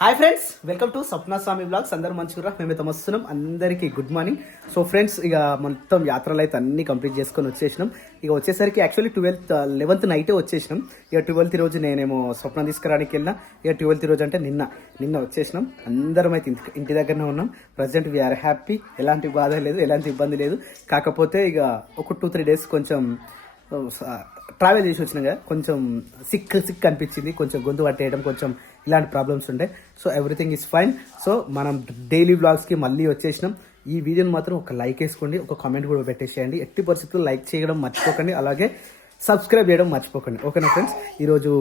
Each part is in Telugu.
Hi friends welcome to Swapna Swami blogs అందరూ మంచిగా మేమైతే వస్తున్నాం అందరికీ గుడ్ మార్నింగ్ సో ఫ్రెండ్స్ ఇక మొత్తం యాత్రలు అయితే అన్ని కంప్లీట్ చేసుకొని వచ్చేసినాం. ఇక వచ్చేసరికి యాక్చువల్లీ ట్వెల్త్ లెవెన్త్ నైటే వచ్చేసినాం. ఇక ట్వెల్త్ రోజు నేనేమో స్వప్న తీసుకురానికి వెళ్ళిన. ఇక ట్వెల్త్ రోజు అంటే నిన్న. నిన్న వచ్చేసినాం. అందరం అయితే ఇంటి ఇంటి దగ్గరనే ఉన్నాం. ప్రజెంట్ వీఆర్ హ్యాపీ ఎలాంటి బాధ లేదు ఎలాంటి ఇబ్బంది లేదు. కాకపోతే ఇక ఒక టూ త్రీ డేస్ కొంచెం uh, ట్రావెల్ చేసి వచ్చినాం కదా. కొంచెం సిక్ సిక్ అనిపించింది. కొంచెం గొంతు పట్టేయడం కొంచెం ఇలాంటి ప్రాబ్లమ్స్ ఉంటాయి. So everything is fine so మనం డైలీ బ్లాగ్స్కి మళ్ళీ వచ్చేసినాం. ఈ వీడియోని మాత్రం ఒక లైక్ వేసుకోండి ఒక కామెంట్ కూడా పెట్టేసేయండి. ఎట్టి పరిస్థితుల్లో లైక్ చేయడం మర్చిపోకండి అలాగే సబ్స్క్రైబ్ చేయడం మర్చిపోకండి. ఓకేనా ఫ్రెండ్స్ ఈరోజు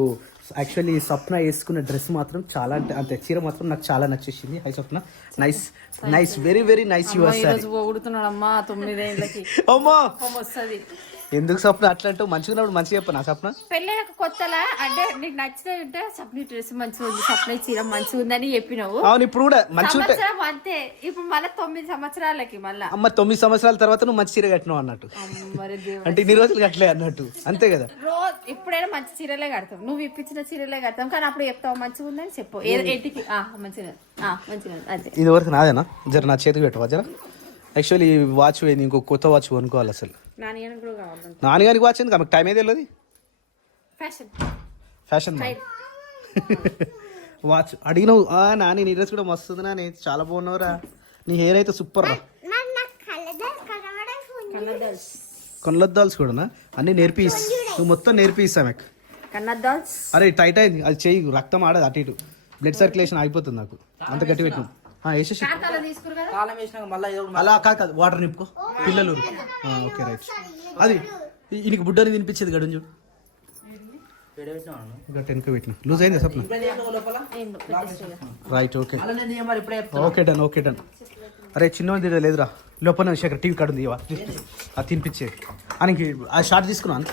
యాక్చువల్లీ స్వప్న వేసుకున్న డ్రెస్ మాత్రం చాలా అంటే అంతే చీర మాత్రం నాకు చాలా నచ్చేసింది. Hi Swapna. Nice nice very very nice your sari అమ్మా తొమ్మిదేళ్ళకి. అమ్మా! వస్తుంది. ఎందుకు స్వప్న? అట్లా అంటావు? మంచిగా ఉన్నప్పుడు మంచిగా చెప్పనా స్వప్న. పెళ్ళైనాక కొత్తలా? అంటే నీకు నచ్చితే ఉంటే సప్ని డ్రెస్ మంచిగా ఉంది సప్న చీర మంచిగా ఉందని చెప్పినావు. అవును ఇప్పుడు కూడా మంచిగా అంతే. ఇప్పుడు మళ్ళీ తొమ్మిది సంవత్సరాలకి మళ్ళా. అమ్మ తొమ్మిది సంవత్సరాల తర్వాత నువ్వు మంచి చీర కట్టినావు అన్నట్టు. అంటే ఇన్ని రోజులు కట్టలే అన్నట్టు. అంతే కదా? రోజు ఎప్పుడైనా మంచి చీరలే కడతాం నువ్వు ఇప్పించిన చీరలే కడతాం కానీ అప్పుడు చెప్తావు మంచిగా ఉందని చెప్పు. ఏ- ఇంటికి ఆ, మంచిగా మంచిగా. అంతే. ఇది వరకు నాదేనా? జర నా చేతికి పెట్టవా జర? యాక్చువల్లీ వాచ్ పోయింది ఇంకో కొత్త వాచ్ కొనుక్కోవాలి అసలు. నాన్నగారికి వాచ్ ఎందుకు ఆమెకు టైం ఏది తెలియదు ఫ్యాషన్ ఫ్యాషన్ వాచ్ అడిగినావు ఆ నాని నీ డ్రెస్ కూడా మస్తు ఉంది నాని. చాలా బాగున్నావురా. నీ హెయిర్ అయితే సూపర్ రా. కన్నద్దాల్స్ కొనలొద్దాల్సి కూడానా అన్ని నేర్పిస్. నువ్వు మొత్తం నేర్పిస్ ఆమెకు అరే టైట్ అయింది. అది చేయి రక్తం ఆడదు అటు ఇటు. బ్లడ్ సర్క్యులేషన్ అయిపోతుంది నాకు. అంత గట్టి పెట్టినాం వేసేసి కాంతాలో తీసుకురు కదా? కాలం వేసినాక మళ్ళీ ఏదో అలా కాదు కాదు వాటర్ నింపుకో. పిల్లలు. ఆ, ఓకే రైట్. అది ఈ- ఈయనకి బుడ్డని తినిపించేది గడుని చూడు. టెన్కి పెట్టిన. లూజ్ అయింది సప్న? Right okay. నేను ఓకే డన్ ఓకే డన్. అరే చిన్న తిరగ లేదురా. లోపల శేఖర్ టీవీ కాడు ఉంది ఇవా అది తినిపించే ఆయనకి ఆ షార్ట్ తీసుకున్నాను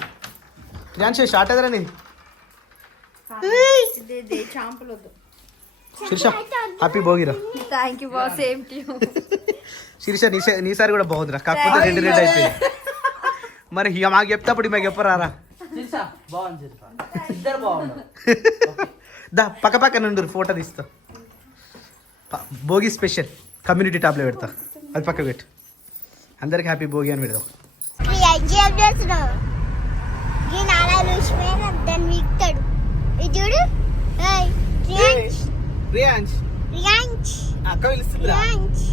డ్యాన్స్ షార్ట్ ఎదరా నీ? చాంపులు వద్దు Sirisha happy భోగిరా. Thank you boss same to Sirisha నీ సే- నీసారి కూడా బాగుందిరా. కాకపోతే రెండు రెండు అయిపోయింది మరి ఇక మాకు చెప్తే అప్పుడు మాకు చెప్పరారా? దా పక్క పక్క నుండి ఫోటో తీస్తా. భోగి స్పెషల్. కమ్యూనిటీ టాబ్లో పెడతా. అది పక్క పెట్టు. అందరికి హ్యాపీ భోగి అని పెడదాం. ఈ నాలుగు చూసిపోయిన దాన్ని వీక్తాడు. ఇది చూడు. ఏయ్, రియాంష్ రియాంష్ అక్క పిలుస్తుందిరా రియాంష్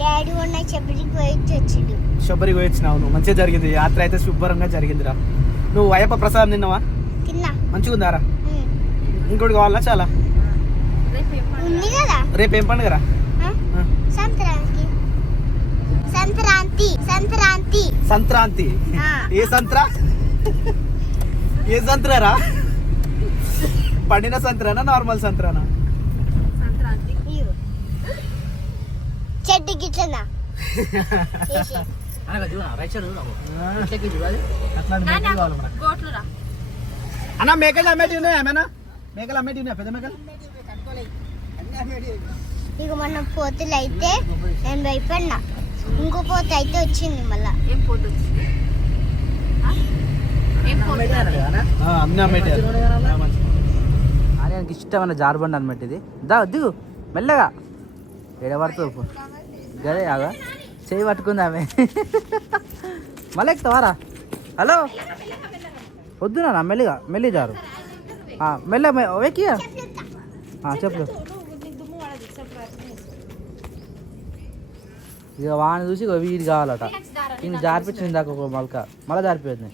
డాడీ ఉన్న చెప్పడికి పోయి వచ్చిండు శుభ్రికి వచ్చినావు నువ్వు మంచిగా జరిగింది. యాత్ర అయితే శుభ్రంగా జరిగిందిరా. నువ్వు అయ్యప్ప ప్రసాదం తిన్నావా? తిన్నా. మంచిగా ఉందారా. ఇంకోటి కావాలా చాలా? ఉంది కదా. రేపు ఏం పండుగరా? సంక్రాంతి. సంక్రాంతి. సంక్రాంతి. సంక్రాంతి. ఏ సంత్ర? ఏ సంత్రరా? పండిన సంత్రానా నార్మల్ సంత్రానా. చెట్టు గిట్లనా? అన్న మేకలు అమ్మేటి ఉన్నాయా ఏమైనా? మేకలు అమ్మేటి ఉన్నాయా పెద్ద మేకలు? ఇక పోతులు అయితే నేను భయపడినా. ఇంకో పోత అయితే వచ్చింది మళ్ళా. ఏం వచ్చింది? ఆ? ఇష్టమైన జారుబండి అనమాట ఇది. దా దిగు. మెల్లగా. ఎడబడుతుంది గదే ఆగా. చేయి పట్టుకుంది ఆమె. మళ్ళీ ఎక్కుతావారా హలో. వద్దునా మెల్లిగా మెల్లి జారు. మెల్ల వెక్కి. చెప్పు ఇక వాడిని చూసి ఇక వీడి కావాలట. ఇంక జారిపించింది దాకా ఒక మలక. మళ్ళీ జారిపోయింది.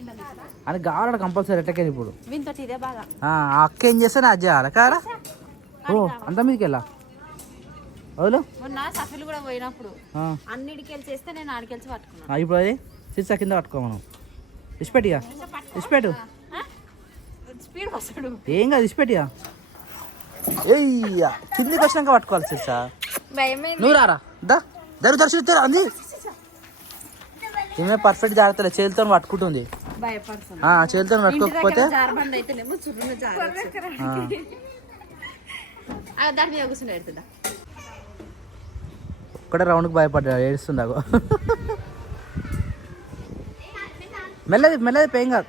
అని కావాలట కంపల్సరీ ఎట్టకేది ఇప్పుడు? ఆ అక్క ఏం చేస్తే నా చేయాలి కారా? ఓ అంత మీదకి వెళ్ళా? వదులు. మొన్న సఫీలు కూడా పోయినప్పుడు అన్నిటికి వెళ్ళి చేస్తే నేను పట్టుకున్నాను ఆ, ఇప్పుడు అది కింద పట్టుకో మనం. ఇసిపెట్టు స్పీడ్ వస్తాడు ఏం కాదు ఇసిపెట్టిగా ఏయ్యా కిందికి వచ్చినాక పట్టుకోవాలి సిర్సా నువ్వు రారా? దా జరు దర్శిస్తే అంది. ఈమె పర్ఫెక్ట్ జాగ్రత్త చేతితో పట్టుకుంటుంది. చేతితో పట్టుకోకపోతే జారచ్చు ఆ, దాని మీద కూర్చుని పెడుతుందా ఒక్కడే రౌండ్కి భయపడ్డా ఏడుస్తుంది? అగో మెల్లది మెల్లది పేం కాదు.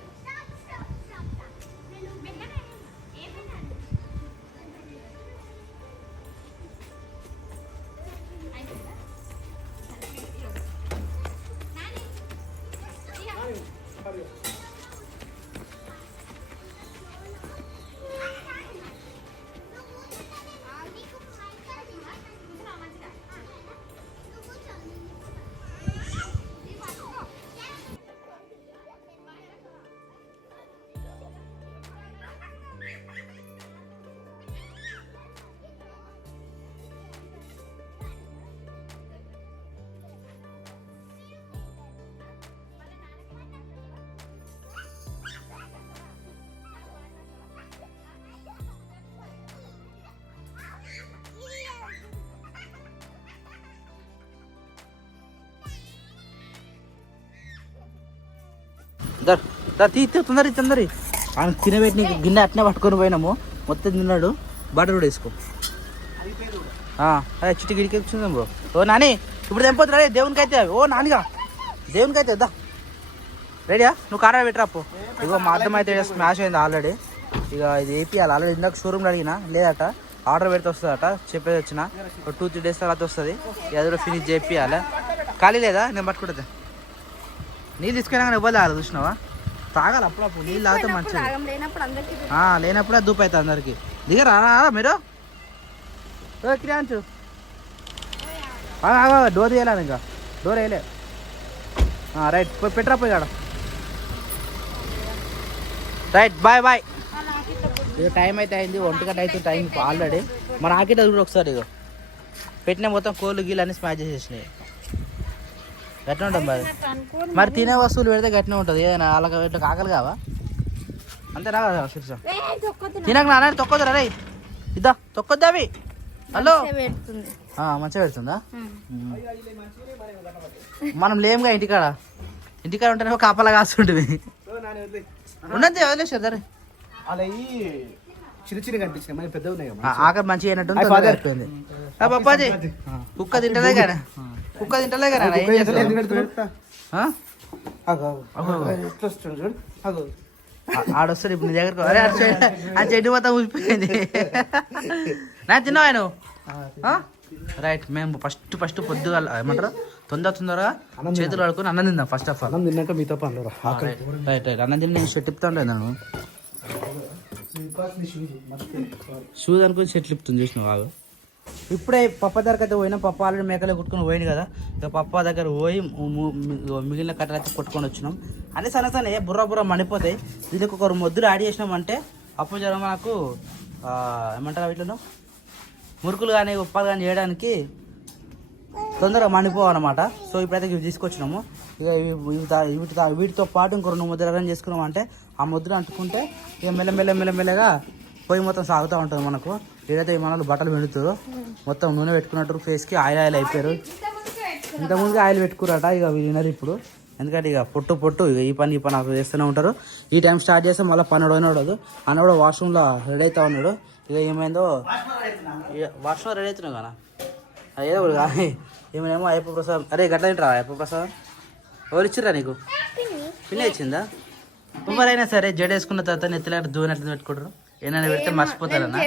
Mario. తీ తీ, తొందర ఆయన తినబెట్టి గిన్నె అట్నే పట్టుకొని పోయినాము. మొత్తం తిన్నాడు. బటర్ కూడా వేసుకో. అదే చిట్టి గిడికి వచ్చిందాం బ్రో. ఓ నాని ఇప్పుడు తెంపోతు దేవునికి అయితే ఓ నానిగా దేవునికి అయితే దా రెడీయా నువ్వు కారా పెట్టరా అప్పు ఇగో మా అర్థం అయితే స్మాష్ అయింది ఆల్రెడీ ఇక ఇది వేపియాలి ఆల్రెడీ ఇందాక షోరూమ్లో అడిగినా లేదట. ఆర్డర్ పెడితే వస్తుందట. చెప్పేది వచ్చిన. ఒక టూ త్రీ డేస్ తర్వాత వస్తుంది. అది కూడా ఫినిష్ చేపియాలి. ఖాళీ లేదా? నేను పట్టుకుంటుంది నీళ్ళు తీసుకున్నాక ఇవ్వాలి చూసినావా? తాగాలి అప్పుడప్పుడు. నీళ్ళు తాగితే మంచిది. లేనప్పుడు దూపు అవుతుంది అందరికి. దిగరా మీరు. క్రియాంచు. డోర్ వేయాలి ఇంకా. డోర్ వేయలే. రైట్ పోయి పెట్టరా పోయి కాడ. Right bye bye. ఇక టైం అయితే అయింది ఒంటి గంట అయితే టైం ఆల్రెడీ. మన ఆకిట చూడు ఒకసారి ఇక పెట్టిన మొత్తం కోళ్ళు గీళ్ళు అన్ని స్మాచ్ చేసేసినాయి. గట్టిన ఉంటుంది మరి. మరి తినే వస్తువులు పెడితే గట్టిన ఉంటుంది. ఏదైనా అలాగ ఇట్లా కాకలు కావా? అంతేనా కదా తినక నాన్న తొక్కొద్దురా రే ఇద్దా తొక్కొద్దా అవి. హలో. మంచిగా పెడుతుందా. మనం లేముగా ఇంటికాడ. ఇంటికాడ ఉంటేనే కాపలా కాస్తుంటుంది ఉండద్దు వదిలేసారు సరే అలా చిన్న చిన్న కనిపించినాయి మరి పెద్దవి ఉన్నాయి? కదా. ఆ- ఆకలి మంచిగా అయినట్టు పప్పాజీ కుక్క తింటలే కదా. కుక్క తింటలే కదా ఏం చేస్తావు? ఎందుకు పెడుతున్నావు? ఆ? ఆగు, ఆగు. ఎట్లా వస్తుంది చూడు. ఆగు. ఆ- ఆడొస్తాడు ఇప్పుడు నీ దగ్గరకు. అరే ఆ చెట్టు మొత్తం ఊసిపోయింది నా తిన్నావా నువ్వు? రైట్ మేము ఫస్ట్ ఫస్ట్ పొద్దుగా ఏమంటారు? తొందర తొందరగా చేతులు ఆడుకొని అన్నం తిందాం ఫస్ట్ ఆఫ్ ఆల్ అన్నం తిన్నాక మీతో పనులు. రైట్ రైట్ అన్నం తిని నేను షర్ట్ షూస్ అనుకుని చెట్లు ఇప్పుతుంది చూసిన వాళ్ళు ఇప్పుడే పప్ప దగ్గర అయితే పోయినా పప్ప ఆల్రెడీ మేకలే కొట్టుకొని పోయింది కదా. ఇక పప్ప దగ్గర పోయి మిగిలిన కట్టలు అయితే కొట్టుకొని వచ్చినాం. అన్ని సన్న సన్న బుర్ర బుర్ర మండిపోతాయి. దీనికి ఒక మొద్దులు యాడ్ చేసినామంటే అప్పుడు జర మనకు ఆ, ఏమంటారు వీటిలో మురుకులు కానీ ఉప్పాలు కానీ చేయడానికి తొందరగా మండిపోవన్నమాట. సో ఇప్పుడైతే ఇవి తీసుకొచ్చినాము. ఇక ఇవి వీటితో పాటు ఇంకో రెండు ముద్దలు అరేంజ్ చేసుకున్నాం అంటే ఆ ముద్ర అంటుకుంటే ఇక మెల్లమెల్ల మెల్ల మెల్లగా పొయ్యి మొత్తం సాగుతూ ఉంటుంది మనకు. ఏదైతే ఈ మనలు బట్టలు పెడుతుందో మొత్తం నూనె పెట్టుకున్నట్టు ఫేస్కి ఆయిల్ ఆయిల్ అయిపోయారు. ఇంతకుముందు ఆయిల్ పెట్టుకురాట ఇక వినరు ఇప్పుడు. ఎందుకంటే ఇక పొట్టు పొట్టు ఇక ఈ పని ఈ పని అసలు చేస్తూనే ఉంటారు. ఈ టైం స్టార్ట్ చేస్తే మళ్ళీ పని ఉండదు అన్న కూడా వాష్రూమ్లో రెడీ అవుతా ఉన్నాడు. ఇక ఏమైందో? వాష్రూమ్ రెడీ అవుతున్నావు కదా? అదే ఒకటి కానీ ఏమేమో అయ్యప్ప ప్రసాద్. అరే గట్ల తింటారా అయ్యప్ప ప్రసాదం? ఎవరు నీకు? పిల్ల ఇచ్చిందా? ఎవరైనా సరే జడ వేసుకున్న తర్వాత నెత్తిలాంటి దూనట్లు పెట్టుకుంటారు. ఏమైనా పెడితే మర్చిపోతారన్నా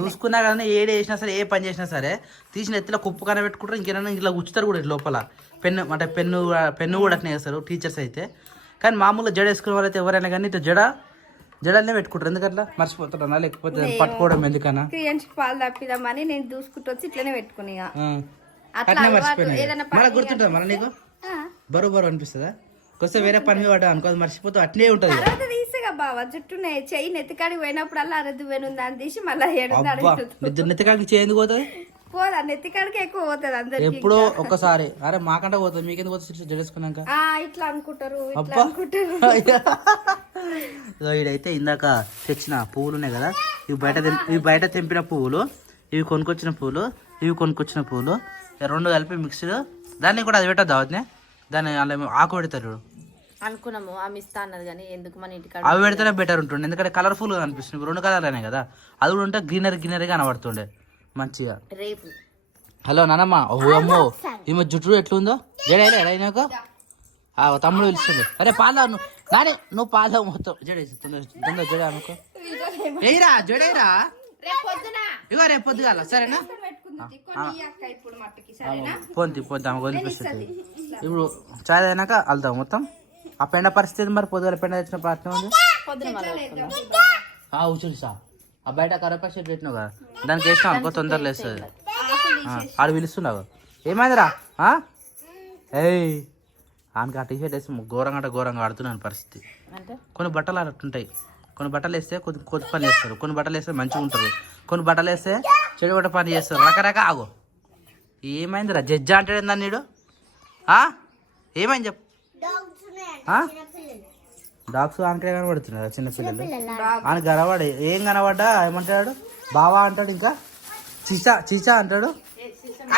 దూసుకున్నా కానీ ఏడు వేసినా సరే ఏ పని చేసినా సరే తీసిన ఎత్తులో కుప్పు కన పెట్టుకుంటారు. ఇంకేమైనా ఇట్లా ఉచ్చుతారు కూడా ఇట్లా లోపల. పెన్ను అంటే పెన్ను పెన్ను కూడా అట్నే వేస్తారు టీచర్స్ అయితే. కానీ మామూలుగా జడ వేసుకునే వాళ్ళైతే ఎవరైనా కానీ ఇట్లా జడ జడల్నే పెట్టుకుంటారు. ఎందుకట్లా? మర్చిపోతారన్నా లేకపోతే పట్టుకోవడం ఎందుకన్నా? పాలు తప్పిదామని నేను దూసుకుంటూ వచ్చి ఇట్లనే పెట్టుకుని. అట్లా ఏదైనా మళ్ళీ గుర్తుంటుంది మళ్ళీ నీకు. బరువు బరువు అనిపిస్తుందా? కొంచెం వేరే పని మీద పడ్డా అనుకో అది మర్చిపోతే అట్నే ఉంటుంది తర్వాత తీసేగా బావ జుట్టు చెయ్యి నెత్తికాడికి పోయినప్పుడల్లా అరదు పోయినుంది అని తీసి మళ్ళీ నెత్తకాడికి పోతుంది? పోదా నెత్తికాడికి ఎక్కువ పోతుంది అందరికి ఎప్పుడో ఒక్కసారి. అరే మాకంటే పోతుంది మీకెందుకు పోతుంది జడేసుకున్నాక ఇట్లా అనుకుంటారు ఇట్లా అబ్బా. అనుకుంటారు. ఇదో ఈడైతే ఇందాక తెచ్చిన పువ్వులు ఉన్నాయి కదా. ఇవి బయట ఇవి బయట తెంపిన పువ్వులు ఇవి కొనుక్కొచ్చిన పువ్వులు ఇవి కొనుక్కొచ్చిన పువ్వులు. రెండు కలిపి మిక్స్డ్ దాన్ని కూడా అది పెట్టద్దు అవన్నీ దాన్ని అలా ఆకు పెడతారు చూడు. అనుకున్నాము ఆమె ఇస్తా అన్నది కానీ ఎందుకు మన ఇంటికాడ అవి పెడితేనే బెటర్ ఉంటుండే. ఎందుకంటే కలర్ఫుల్గా అనిపిస్తుంది. రెండు కలర్లనే కదా. అది కూడా ఉంటే గ్రీనరీ గ్రీనరీగా కనబడుతుండే. మంచిగా. రేపు. హలో నానమ్మ. ఓ అమ్మో. ఈమె జుట్టు ఎట్లుందో? జడేలే అయినాక ఆ తమ్ముడు పిలుస్తుంది అరే పాలా నువ్వు. నాని నువ్వు పాలా మొత్తం. జడేసి తొందర జడ అనుకో. ఏయిరా జడేరా ఇగో రేపు పొద్దుగాల. సరేనా? కొన్ని అక్క ఇప్పుడు ఆమె చాయ్ అయినాక వెళ్తాం మొత్తం? ఆ పెండ పరిస్థితి మరి పొద్దుగాల పెండ తెచ్చిన పాటనే ఉంది? మళ్ళీ ఆ బయట కరపా షెట్ పెట్టినావు కదా దానికి వేసినావు అనుకో తొందరలో వేస్తుంది. ఆడు పిలుస్తున్నావు. ఏమైందిరా? ఆ? ఏయ్! ఆయనకి ఆ టీషర్ట్ వేసి ఘోరంగా అంటే ఘోరంగా ఆడుతున్నాను పరిస్థితి. అంటే? కొన్ని బట్టలు అట్టుంటాయి కొన్ని బట్టలు వేస్తే కొద్ది కొద్ది పని చేస్తారు. కొన్ని బట్టలు వేస్తే మంచిగా ఉంటారు. కొన్ని బట్టలు వేస్తే చెడు కొట్ట పని చేస్తారు. రకరకాల ఆగు. ఏమైందిరా? జడ్జి అంటాడు ఏందని నీడు? ఆ? ఏమైంది చెప్పు? డాగ్స్ ఆనకే కనబడుతున్నారా చిన్నపిల్లలు? ఆయన కనబడి ఏం కనబడ్డా ఏమంటాడు? బావా అంటాడు ఇంకా? చీచా చీచా అంటాడు?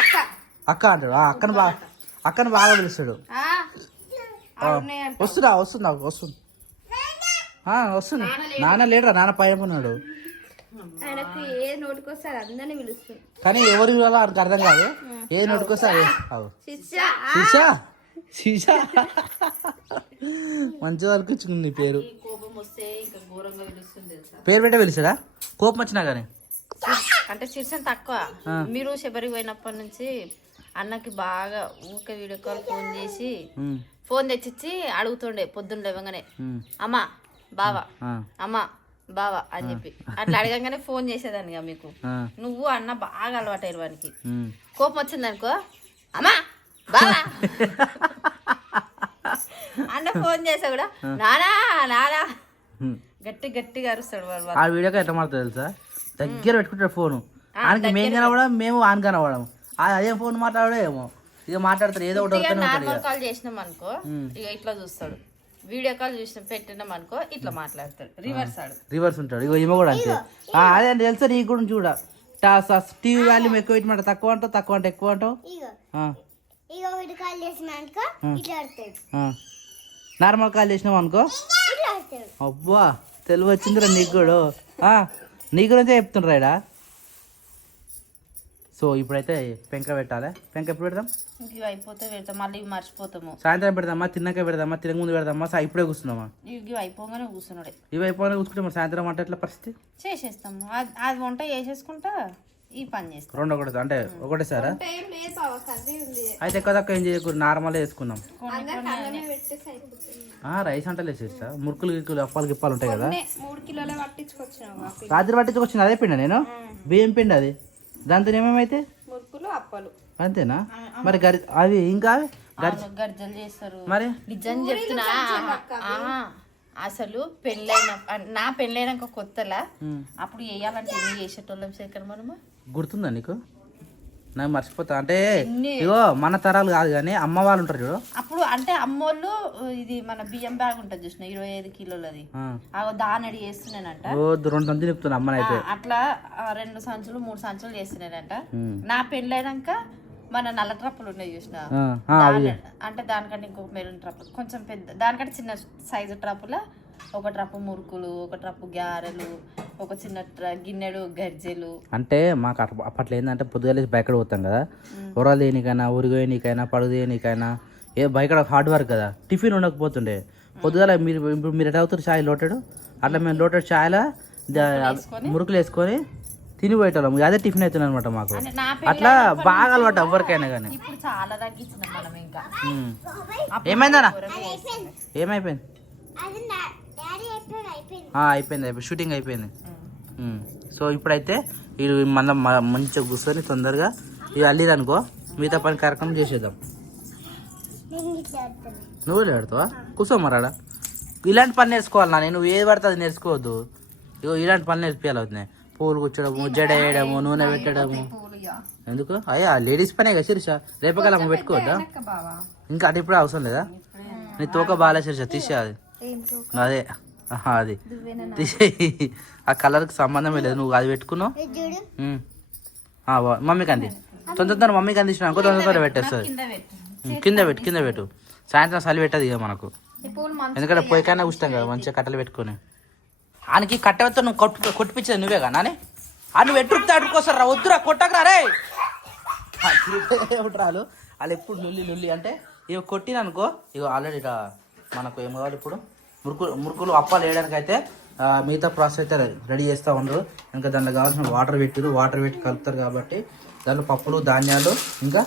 అక్క. అక్క అంటాడు. అక్కను బాగా అక్కను బాగా పిలుస్తాడు. ఉన్నాయంట. వస్తుందా వస్తుందా వస్తుంది నాన్న లేడురా నాన్న పైన ఉన్నాడు. ఆయనకు ఏ నోటికొస్తే అది అందరినీ పిలుస్తుంది. కానీ ఎవరు పిలవాలో ఆయనకు అర్థం కాదు. ఏ నోటికొస్తే అదే. శిషా శిషా మంచి వాళ్ళకి ఇచ్చుకుంది నీ పేరు. కోపం వస్తే ఇంకా ఘోరంగా పిలుస్తుంది తెలుసా? పేరు పెట్టే పిలిచాడా కోపం వచ్చినా కానీ. అంటే శిర్షం తక్కువ. మీరు శబరికి పోయినప్పటి నుంచి అన్నకి బాగా ఊకే వీడియో కాల్ ఫోన్ చేసి ఫోన్ తెచ్చిచ్చి అడుగుతుండే పొద్దున్న లేవగానే. అమ్మా బావా అమ్మా బావా అని చెప్పి. అట్లా అడగంగానే ఫోన్ చేసేదానిగా మీకు. నువ్వు అన్న బాగా అలవాటు వానికి. కోపం వచ్చింది అనుకో అమ్మా బావా. అన్న ఫోన్ చేసా కూడా నానా నానా. గట్టి గట్టిగా అరుస్తాడు ఆ వీడియోకి ఎట్లా మారుతుంది తెలుసా? దగ్గర పెట్టుకుంటాడు ఫోన్. ఆయనకి మేము కనవడం మేము ఆన్ కనవడం అదే ఫోన్ మాట్లాడడం ఏమో ఇక మాట్లాడతారు ఏదో ఒకటి నార్మల్. కాల్ చేసినాం అనుకో ఇక ఇట్లా చూస్తాడు. వీడియో కాల్ చూసిన పెట్టినాం అనుకో ఇట్లా మాట్లాడతాడు. రివర్స్ ఆడు. రివర్స్ ఉంటాడు. ఇగో ఈమె కూడా అంతే. ఆ, అదే అండి తెలుసా నీకు కూడా చూడ. టీవీ వాల్యూమ్ ఎక్కువ ఇట్మాట తక్కువ అంటావు తక్కువ అంటే ఎక్కువ అంటావు? ఇగో. ఆ, ఇగో వీడు కాల్ చేసినాక ఇట్లా ఆడతాడు. ఆ. నార్మల్ కాల్ చేసినావు అనుకో? అబ్బా తెలివి వచ్చిందిరా నీకు కూడా. ఆ, నీ గురించే చెప్తుండ్రా ఇడా సో ఇప్పుడైతే పెంక పెట్టాలి. పెంక ఎప్పుడు పెడదాం? ఇవి అయిపోతే పెడతాం. మళ్ళీ ఇవి మర్చిపోతాము. సాయంత్రం పెడదామా? తిన్నాక పెడదామా? తినక ముందు పెడదామా? సా ఇప్పుడే కూర్చున్నామా ఇవి అయిపోగానే కూర్చున్నాడే. ఇవి అయిపోయినా కూర్చుంటే మరి సాయంత్రం అంటే ఎట్లా పరిస్థితి? చేసేస్తాము. అది వంట చేసేసుకుంటా ఈ పని చేస్తాం. రెండు ఒకటి అంటే కర్రీ ఉంది. అయితే ఎక్కువ తక్కువ ఏం చేయకూడదు నార్మల్ వేసుకుందాం ఆ, రైస్ అంటే వేసేస్తా మురుకులు గిక్కులు అప్పాలు గిప్పాలు ఉంటాయి కదా? మూడు కిలోలే పట్టించుకొచ్చినావు రాత్రి పట్టించుకొచ్చింది అదే పిండి నేను బియ్యం పిండి అది? దాంతో ఏమేమైతే? మురుకులు అప్పలు. అంతేనా? మరి గరి అవి ఇంకా గర్జలు చేస్తారు. మరి? నిజం చెప్తున్నా. ఆ, అసలు పెళ్ళైన నా పెళ్ళైనాక కొత్తలా. అప్పుడు వేయాలంటే ఎన్ని చేసేటోళ్ళం శేఖర్ మనము? గుర్తుందా నీకు? నాకు మర్చిపోతా. అంటే? ఇగో మన తరాలు కాదు కానీ అమ్మ వాళ్ళు ఉంటారు చూడు. అప్పుడు అంటే అమ్మోళ్ళు ఇది మన బియ్యం బ్యాగ్ ఉంటుంది చూసిన ఇరవై ఐదు కిలోలది. దానడి చేస్తున్నానంట. ఓ రెండు సంచులు చెప్తున్నా అమ్మనైతే. అట్లా రెండు సంచులు మూడు సంచులు చేస్తున్నానంట. నా పెళ్ళైనాక మన నల్ల ట్రప్పులు ఉన్నాయి చూసిన. అంటే దానికంటే ఇంకొక మెరూన్ ట్రప్ కొంచెం పెద్ద దానికంటే చిన్న సైజు ట్రప్పుల ఒక ట్రప్పు మురుకులు ఒక ట్రప్పు గారెలు ఒక చిన్న ట్ర- గిన్నెడు గజ్జెలు అంటే మాకు అప్ప- అప్పట్లో ఏంటంటే పొద్దుగాలేసి బయట పోతాం కదా. ఉరాలు దేనికైనా ఊరిగోయనికైనా పడుగు దేనికైనా ఏ బయట హార్డ్ వర్క్ కదా. టిఫిన్ ఉండకపోతుండే. పొద్దుగాల మీరు ఇప్పుడు మీరు ఎట్లా అవుతారు చాయ్ లోటెడ్? అట్లా మేము లోటెడ్ చాయ్లా మురుకులు వేసుకొని. తిని పోయేటోళ్ళం. అదే టిఫిన్ అవుతుంది అనమాట మాకు. అట్లా బాగా అలవాటు ఎవరికైనా కానీ ఇప్పుడు చాలా తగ్గించినాం మనం ఇంకా. ఏమైపోయింది? అయిపోయి అయిపోయింది. అయిపోయింది షూటింగ్ అయిపోయింది. సో ఇప్పుడైతే ఇది మళ్ళీ మంచిగా కూర్చొని తొందరగా ఇది అల్లిది అనుకో మిగతా పని కార్యక్రమం చేసేద్దాం. నువ్వు ఆడుతావా? కూర్చో మరాడ ఇలాంటి పని నేర్చుకోవాలి నా నేను ఏది పడితే అది నేర్చుకోవద్దు. ఇగో ఇలాంటి పని నేర్పియాలి అవుతుంది పూలు కూర్చోడము జడ వేయడము నూనె పెట్టడము. ఎందుకు? అయ్యా లేడీస్ పనే కదా శిరీష. రేపకాలం పెట్టుకోవద్దా? ఇంకా అది ఇప్పుడు అవసరం లేదా? నీ తోక బాగాలే శిరీష తీసే అది అదే. ఆ కలర్కి సంబంధమే లేదు. నువ్వు అది పెట్టుకున్నావు. మమ్మీకి అంది. తొందర తొందర మమ్మీకి అందించిన అనుకో తొందర తొందర పెట్టేస్తుంది కింద పెట్టు. కింద పెట్టు కింద సాయంత్రం చలి పెట్టదు ఇక మనకు. ఎందుకంటే పొయ్యికైనా కూర్చుంటాం కదా మంచిగా కట్టెలు పెట్టుకొని. ఆయనకి కట్టెలతో నువ్వు కొట్టు కొట్టిపించేది నువ్వే కదా నాని? ఆ నువ్వు ఎట్టు అడుకోసారు రా వద్దురా కొట్టకరా రే రాలు? వాళ్ళు ఎప్పుడు లుల్లి లుల్లి అంటే ఇవి కొట్టిననుకో ఇక ఆల్రెడీ మనకు ఏం కావాలి ఇప్పుడు? మురుకులు మురుకులు అప్పాలు వేయడానికి అయితే మిగతా ప్రాసెస్ అయితే రెడీ చేస్తూ ఉండరు ఇంకా దాంట్లో కావాల్సిన వాటర్ పెట్టారు. వాటర్ పెట్టి కలుపుతారు కాబట్టి దాంట్లో పప్పులు ధాన్యాలు ఇంకా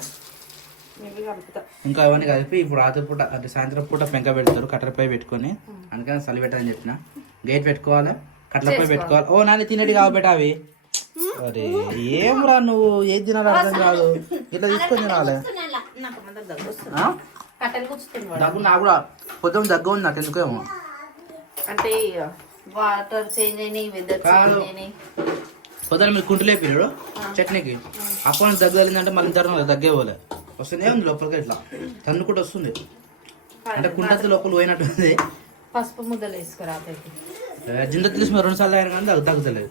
ఇంకా అవన్నీ కలిపి ఇప్పుడు రాత్రి పూట అంటే సాయంత్రం పూట పెంక పెడతారు. కట్టెలపై పెట్టుకొని. అందుకని చలి పెట్టని చెప్పిన. గేట్ పెట్టుకోవాలి? కట్టెలపై పెట్టుకోవాలి? ఓ నాని తినేటి కాబట్టి అవి. అరే ఏం రా నువ్వు? ఏది తినాలి అర్థం కాదు. ఇట్లా తీసుకొని తినాలి. దగ్గు నాకు కూడా పొద్దున దగ్గు ఉంది నాకు ఎందుకేమో అంటే వాటర్ చేంజ్ అయినాయి వెదర్ కాదు. చేంజ్ అయినాయి. పొద్దున మీరు కుంటు లేపినారు చట్నీకి. అప్పుడు దగ్గు వెళ్ళిందంటే మళ్ళీ తర్వాత దగ్గే పోలే వస్తుంది ఉంది లోపలికి ఇట్లా. తన్నుకుంటూ వస్తుంది. అంటే కుంటత్తి లోపల పోయినట్టు ఉంది. పసుపు ముద్దలు వేసుకురా జింద తెలిసి మీరు రెండు సార్లు అయినా కానీ దగ్గు తగ్గుతలేదు.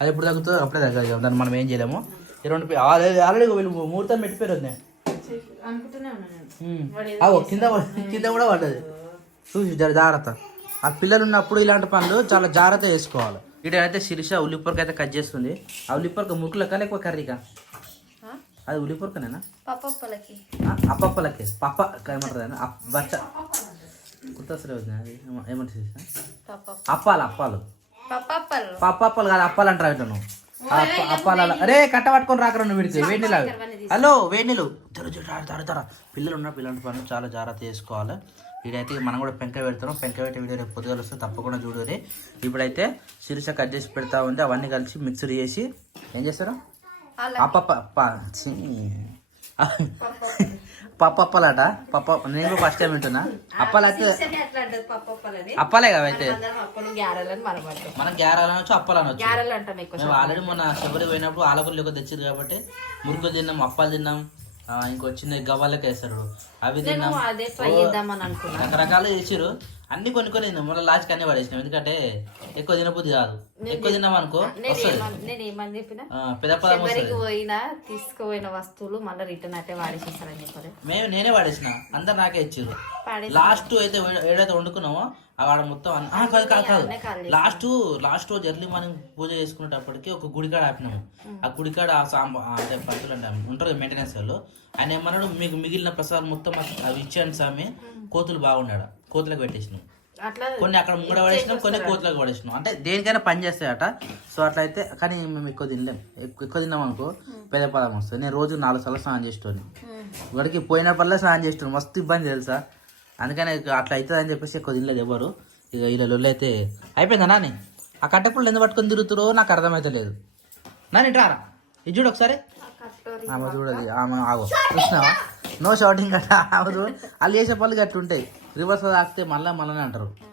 అది ఎప్పుడు తగ్గుతుందో అప్పుడే తగ్గదు దాన్ని మనం ఏం చేయలేము. ఈ రెండు ఆల్రెడీ ఆల్రెడీ వీళ్ళు ముహూర్తం పెట్టిపోయారు వదినే. అనుకుంటూనే ఉన్నాను నేను. కింద కింద కూడా పడ్డది. చూసి జర జాగ్రత్త. ఆ పిల్లలు ఉన్నప్పుడు ఇలాంటి పనులు చాలా జాగ్రత్త చేసుకోవాలి. ఇటైతే శిరీష ఉల్లిపొరక అయితే కట్ చేస్తుంది. ఆ ఉల్లిపొరక మురుకులకా లేకపోతే కర్రీకా అది ఉల్లిపొరకనేనా పప్పప్పలకి. అప్పప్పలకి పప్ప ఏమంటారు బచ్చ. గుర్తొస్తలే వదినా అది. ఏమ- ఏమంటారు అప్పాలు అప్పాలు. పప్పప్పలు. కాదు అప్పాలు అంటారు ఇట్లా నువ్వు ఆ అప్ప- అప్పాలు అలా- అరే కట్ట పట్టుకొని రాకరా నువ్వు వీడికి వేడి నీళ్ళు అవి. హలో వేడి నీళ్ళు జర జర జర జర జర. పిల్లలు ఉన్న పిల్లల పనులు చాలా జాగ్రత్త చేసుకోవాలి. వీడైతే మనం కూడా పెంక పెడతాం. పెంక పెట్టే వీడియో రేపు పొద్దుగా వస్తే తప్పకుండా చూడరు ఇప్పుడైతే సిరిస కట్ చేసి పెడతా ఉంటే అవన్నీ కలిసి మిక్సర్ చేసి ఏం చేస్తారు. పప్పప్పలట. పప్ప నేను ఫస్ట్ టైం వింటున్నా. అప్పాలైతే అప్పాలే గ్యారెలని మనం మనం గ్యారాలు అనొచ్చు అప్పాలు అనొచ్చు. మేము ఆల్రెడీ మొన్న శబరి పోయినప్పుడు ఆలకూరలు తెచ్చారు కాబట్టి మురుకులు తిన్నాం అప్పాలు తిన్నాం. ఆ, ఇంకో చిన్న గవ్వాలకి వేస్తారు అవి నేను తిన్నాం రకరకాలు చేసారు అన్ని కొన్ని కొన్ని తిన్నాం. మళ్ళీ లాస్ట్కి అన్ని పడేసినాం. ఎందుకంటే ఎక్కువ తినబుద్ధి కాదు. ఎక్కువ తిన్నాం అనుకో నేను ఏమన్- చెప్పిన? పెద్ద పోయినా తీసుకుపోయిన వస్తువులు మళ్ళీ రిటర్న్ అయితే వాడేసేస్తారని చెప్పారు. మేము నేనే పడేసిన అందరు నాకే ఇచ్చారు లాస్ట్ అయితే ఏడైతే వండుకున్నామో ఆ వాడ మొత్తం కాదు. కాదు లాస్ట్ లాస్ట్ రోజు ఎర్లీ మార్నింగ్ పూజ చేసుకునేటప్పటికి ఒక గుడికాడ ఆపినాము. ఆ గుడికాడ అంటే పంతులు అంటే ఉంటారు మెయింటెనెన్స్ వాళ్ళు. ఆయన ఏమన్నాడు మీకు మిగిలిన ప్రసాదం మొత్తం అవి ఇచ్చాను స్వామి. కోతులు బాగున్నాడు కోతులకు పెట్టేసినాం. అట్లా కొన్ని అక్కడ ముంగడ పడేసినాం కొన్ని కోతులకు పడేసినాం. అంటే దేనికైనా పని చేస్తాయట. సో అట్లయితే కానీ మేము ఎక్కువ తినలేం. ఎక్కువ తిన్నాం అనుకో పెద్ద పదం వస్తుంది. నేను రోజు నాలుగు సార్లు స్నానం చేస్తాను వాడికి పోయినప్పల్లా స్నానం చేస్తాను మస్తు ఇబ్బంది తెలుసా? అందుకని అట్లా అవుతుంది అని చెప్పేసి ఎక్కువ తినలేదు ఎవరు. ఇక ఇలా లొల్లి అయితే అయిపోయిందా నాని? ఆ కట్టపుళ్ళు ఎందుకు పట్టుకొని తిరుగుతారో నాకు అర్థమైతే లేదు నాని రారా. ఇది చూడు ఒకసారి. ఆమె చూడదు. ఆమె ఆగో. చూసినావా? నో షౌటింగ్ అట్లా ఆమె చూడు. వాళ్ళు చేసే పనులు గట్టి ఉంటాయి రివర్స్ తాకితే మళ్ళీ మళ్ళీ అంటారు.